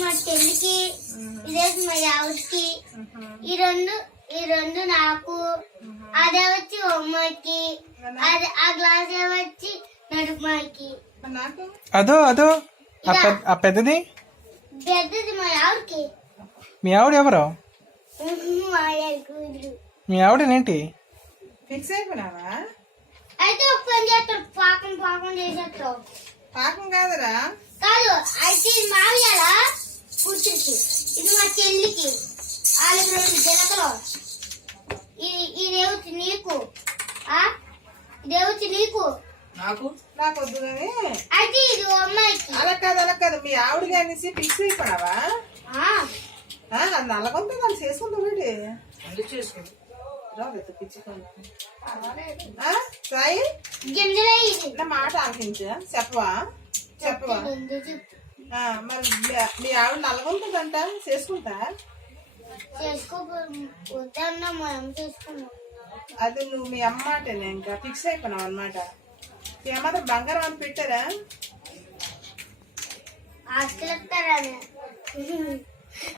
మా చెల్లికి, ఇదేసి మా ఆవిడకి. ఈ రెండు నాకు, అదే వచ్చి అమ్మాయికి, అది ఆ గ్లాస్ వచ్చి నడుమాయికి. అదో అదో ఆ పెద్దది పెద్దది మా ఆవిడకి. మీ ఆవిడ ఎవరు? మీ ఆవిడనేంటి? ఫిక్స్ అయిపోయినావా? అయితే ఒక పని చేస్తాడు, పాకం చేసేస్తావు. పాకం కాదురా. కాదు, అయితే ఇది మావియాల కూతురికి, ఇది మా చెల్లికి, వాళ్ళకి 2 జలకలు. ఇదేవచ్చు నీకు, ఇదేవచ్చు నీకు. నాకు వద్దు కానీ. అయితే ఇది అమ్మాయికి. అలా కాదు మీ ఆవిడ అనేసి ఫిక్స్ అయిపోయినావా? అది నల్లగొంత దాన్ని చేసుకుంటావు చేసుకోండి సాయి. నా మాట ఆలకించా, చెప్పవా? మరి మీ ఆవిడ నల్లగొంటుందంట, చేసుకుంటా? అది నువ్వు మీ అమ్మ మాటేనే, ఇంకా ఫిక్స్ అయిపోయినావు అనమాట. మీ అమ్మ బంగారం అని పెట్టారా? ఆస్తులు